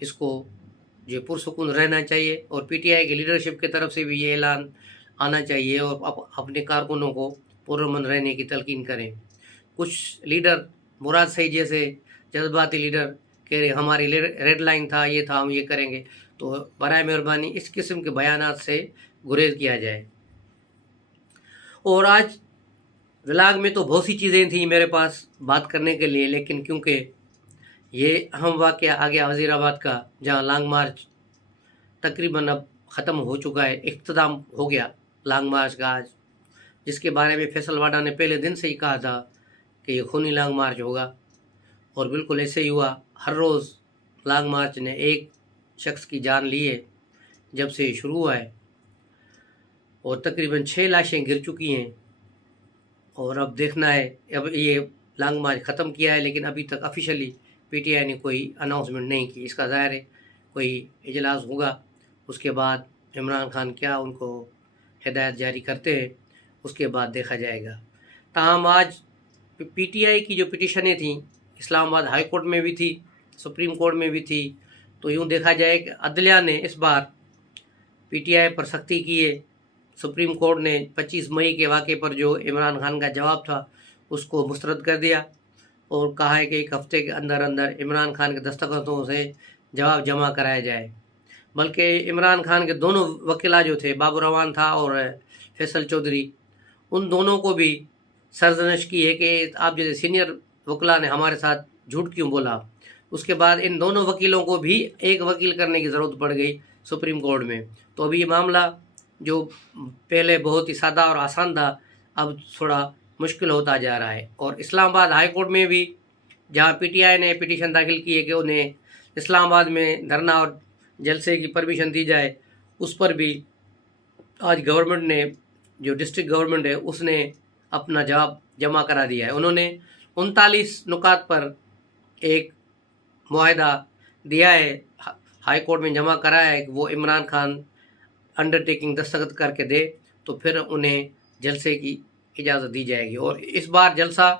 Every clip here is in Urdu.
اس کو جو پرسکون رہنا چاہیے، اور پی ٹی آئی کی لیڈرشپ کی طرف سے بھی یہ اعلان آنا چاہیے اور اپنے کارکنوں کو پرامن رہنے کی تلقین کریں۔ کچھ لیڈر مراد صحیح جیسے جذباتی لیڈر کہہ رہے ہماری ریڈ لائن تھا، یہ تھا، ہم یہ کریں گے، تو برائے مہربانی اس قسم کے بیانات سے گریز کیا جائے۔ اور آج ولاگ میں تو بہت سی چیزیں تھیں میرے پاس بات کرنے کے لیے، لیکن کیونکہ یہ اہم واقعہ آ گیا وزیر آباد کا، جہاں لانگ مارچ تقریباً اب ختم ہو چکا ہے، اختتام ہو گیا لانگ مارچ کا آج، جس کے بارے میں فیصل واڈا نے پہلے دن سے ہی کہا تھا کہ یہ خونی لانگ مارچ ہوگا، اور بالکل ایسے ہی ہوا۔ ہر روز لانگ مارچ نے ایک شخص کی جان لی ہے جب سے یہ شروع ہوا ہے، اور تقریباً 6 لاشیں گر چکی ہیں، اور اب دیکھنا ہے، اب یہ لانگ مارچ ختم کیا ہے لیکن ابھی تک آفیشیلی پی ٹی آئی نے کوئی اناؤنسمنٹ نہیں کی۔ اس کا ظاہر ہے کوئی اجلاس ہوگا، اس کے بعد عمران خان کیا ان کو ہدایت جاری کرتے ہیں، اس کے بعد دیکھا جائے گا۔ تاہم آج پی ٹی آئی کی جو پٹیشنیں تھیں اسلام آباد ہائی کورٹ میں بھی تھی، سپریم کورٹ میں بھی تھی، تو یوں دیکھا جائے کہ عدلیہ نے اس بار پی ٹی آئی پر سختی کی ہے۔ سپریم کورٹ نے 25 مئی کے واقعے پر جو عمران خان کا جواب تھا اس کو مسترد کر دیا، اور کہا ہے کہ ایک ہفتے کے اندر اندر عمران خان کے دستخطوں سے جواب جمع کرایا جائے۔ بلکہ عمران خان کے دونوں وکلا جو تھے، بابو روان تھا اور فیصل چودھری، ان دونوں کو بھی سرزنش کی ہے کہ آپ جیسے سینئر وکلا نے ہمارے ساتھ جھوٹ کیوں بولا۔ اس کے بعد ان دونوں وکیلوں کو بھی ایک وکیل کرنے کی ضرورت پڑ گئی سپریم کورٹ میں۔ تو ابھی یہ معاملہ جو پہلے بہت ہی سادہ اور آسان تھا، اب تھوڑا مشکل ہوتا جا رہا ہے۔ اور اسلام آباد ہائی کورٹ میں بھی جہاں پی ٹی آئی نے پٹیشن داخل کی ہے کہ انہیں اسلام آباد میں دھرنا اور جلسے کی پرمیشن دی جائے، اس پر بھی آج گورنمنٹ نے، جو ڈسٹرکٹ گورنمنٹ ہے، اس نے اپنا جواب جمع کرا دیا ہے۔ انہوں نے 39 نکات پر ایک معاہدہ دیا ہے، ہائی کورٹ میں جمع کرایا ہے کہ وہ عمران خان انڈرٹیکنگ دستخط کر کے دے تو پھر انہیں جلسے کی اجازت دی جائے گی۔ اور اس بار جلسہ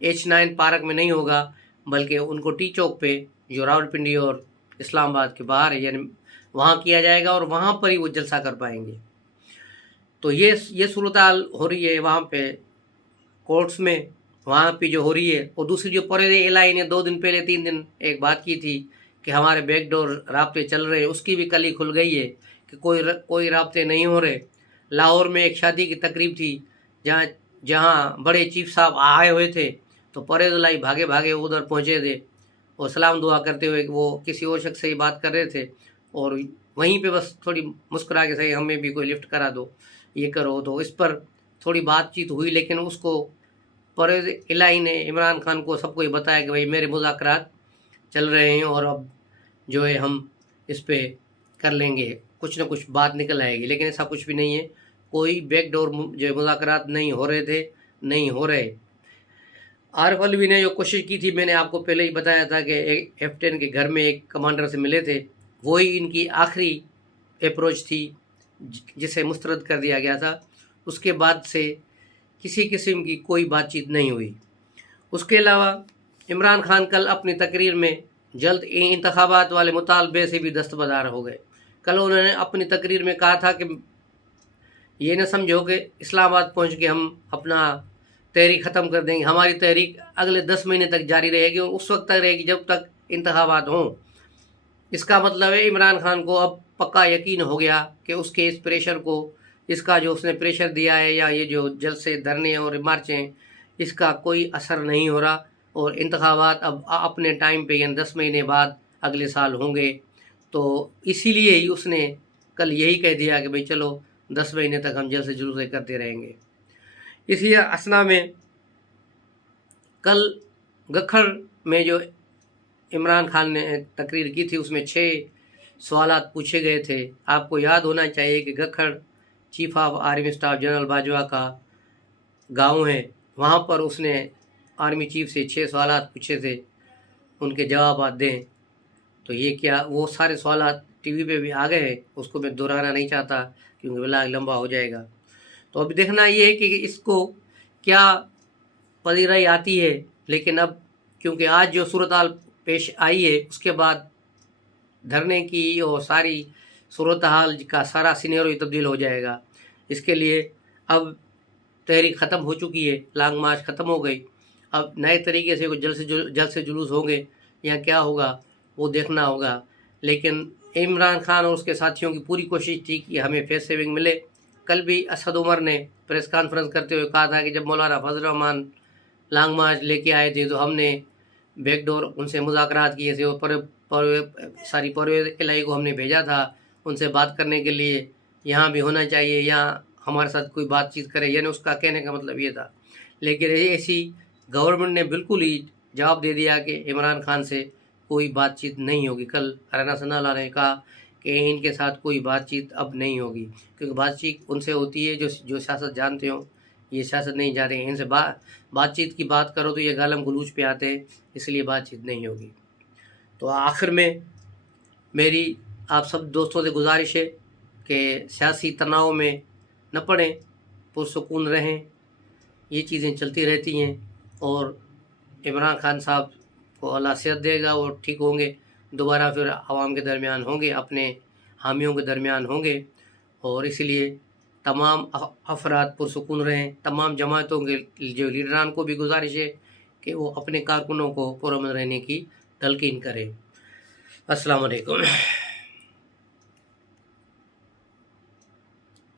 H9 پارک میں نہیں ہوگا، بلکہ ان کو ٹی چوک پہ جو راولپنڈی اور اسلام آباد کے باہر ہے، یعنی وہاں کیا جائے گا، اور وہاں پر ہی وہ جلسہ کر پائیں گے۔ تو یہ صورتحال ہو رہی ہے وہاں پہ کورٹس میں، وہاں پہ جو ہو رہی ہے۔ اور دوسری جو پریز الہی نے 2 دن پہلے 3 دن ایک بات کی تھی کہ ہمارے بیک ڈور رابطے چل رہے ہیں، اس کی بھی کلی کھل گئی ہے کہ کوئی رابطے نہیں ہو رہے۔ لاہور میں ایک شادی کی تقریب تھی جہاں بڑے چیف صاحب آئے ہوئے تھے، تو پریز الہی بھاگے بھاگے ادھر پہنچے تھے، اور سلام دعا کرتے ہوئے وہ کسی اور شخص سے ہی بات کر رہے تھے، اور وہیں پہ بس تھوڑی مسکرا کے صحیح ہمیں بھی کوئی لفٹ کرا دو، یہ کرو، تو اس پر تھوڑی بات چیت ہوئی۔ لیکن اس کو پریز الہی نے عمران خان کو سب کو یہ بتایا کہ بھائی میرے مذاکرات چل رہے ہیں، اور اب جو ہے ہم اس پہ کر لیں گے، کچھ نہ کچھ بات نکل آئے گی۔ لیکن ایسا کچھ بھی نہیں ہے، کوئی بیک ڈور جو مذاکرات نہیں ہو رہے تھے، نہیں ہو رہے۔ عارف علوی نے جو کوشش کی تھی، میں نے آپ کو پہلے ہی بتایا تھا کہ F10 کے گھر میں ایک کمانڈر سے ملے تھے، وہی ان کی آخری اپروچ تھی جسے مسترد کر دیا گیا تھا۔ اس کے بعد سے کسی قسم کی کوئی بات چیت نہیں ہوئی۔ اس کے علاوہ عمران خان کل اپنی تقریر میں جلد انتخابات والے مطالبے سے بھی دستبردار ہو گئے۔ کل انہوں نے اپنی تقریر میں کہا تھا کہ یہ نہ سمجھو کہ اسلام آباد پہنچ کے ہم اپنا تحریک ختم کر دیں گے، ہماری تحریک اگلے 10 مہینے تک جاری رہے گی، اور اس وقت تک رہے گی جب تک انتخابات ہوں۔ اس کا مطلب ہے عمران خان کو اب پکا یقین ہو گیا کہ اس کے اس پریشر کو، اس کا جو اس نے پریشر دیا ہے، یا یہ جو جلسے دھرنے اور مارچیں، اس کا کوئی اثر نہیں ہو رہا، اور انتخابات اب اپنے ٹائم پہ، یعنی 10 مہینے بعد اگلے سال ہوں گے۔ تو اسی لیے ہی اس نے کل یہی کہہ دیا کہ بھئی چلو 10 مہینے تک ہم جلسے جلوسے کرتے رہیں گے۔ اسی اسنا میں کل گکھڑ میں جو عمران خان نے تقریر کی تھی، اس میں 6 سوالات پوچھے گئے تھے۔ آپ کو یاد ہونا چاہیے کہ Gakhar chief of army staff general Bajwa کا گاؤں ہے، وہاں پر اس نے آرمی چیف سے 6 سوالات پوچھے تھے، ان کے جوابات دیں۔ تو یہ کیا وہ سارے سوالات ٹی وی پہ بھی آ گئے ہیں، اس کو میں دہرانا نہیں چاہتا کیونکہ ولاگ لمبا ہو جائے گا۔ تو اب دیکھنا یہ ہے کہ اس کو کیا پذیرائی آتی ہے۔ لیکن اب کیونکہ آج جو صورتحال پیش آئی ہے، اس کے بعد دھرنے کی اور ساری صورتحال کا سارا سینیرو تبدیل ہو جائے گا۔ اس کے لیے اب تحریک ختم ہو چکی ہے، لانگ مارچ ختم ہو گئی، اب نئے طریقے سے جلد سے جلوس ہوں گے یا کیا ہوگا وہ دیکھنا ہوگا۔ لیکن عمران خان اور اس کے ساتھیوں کی پوری کوشش تھی کہ ہمیں فیس سیونگ ملے۔ کل بھی اسد عمر نے پریس کانفرنس کرتے ہوئے کہا تھا کہ جب مولانا فضل الرحمان لانگ مارچ لے کے آئے تھے تو ہم نے بیک ڈور ان سے مذاکرات کیے تھے اور پرویز الہی کو ہم نے بھیجا تھا ان سے بات کرنے کے لیے، یہاں بھی ہونا چاہیے، یہاں ہمارے ساتھ کوئی بات چیت کرے، یعنی اس کا کہنے کا مطلب یہ تھا۔ لیکن ایسی گورنمنٹ نے بالکل ہی جواب دے دیا کہ عمران خان سے کوئی بات چیت نہیں ہوگی۔ کل رانا ثناء اللہ نے کہا کہ ان کے ساتھ کوئی بات چیت اب نہیں ہوگی، کیونکہ بات چیت ان سے ہوتی ہے جو سیاست جانتے ہوں، یہ سیاست نہیں جانتے، ان سے بات چیت کی بات کرو تو یہ گالم گلوچ پہ آتے ہیں، اس لیے بات چیت نہیں ہوگی۔ تو آخر میں میری آپ سب دوستوں سے گزارش ہے کہ سیاسی تناؤ میں نہ پڑیں، پرسکون رہیں، یہ چیزیں چلتی رہتی ہیں، اور عمران خان صاحب کو اللہ صحت دے گا اور ٹھیک ہوں گے، دوبارہ پھر عوام کے درمیان ہوں گے، اپنے حامیوں کے درمیان ہوں گے۔ اور اس لیے تمام افراد پرسکون رہیں، تمام جماعتوں کے جو لیڈران کو بھی گزارش ہے کہ وہ اپنے کارکنوں کو پرامن رہنے کی تلقین کریں۔ السلام علیکم۔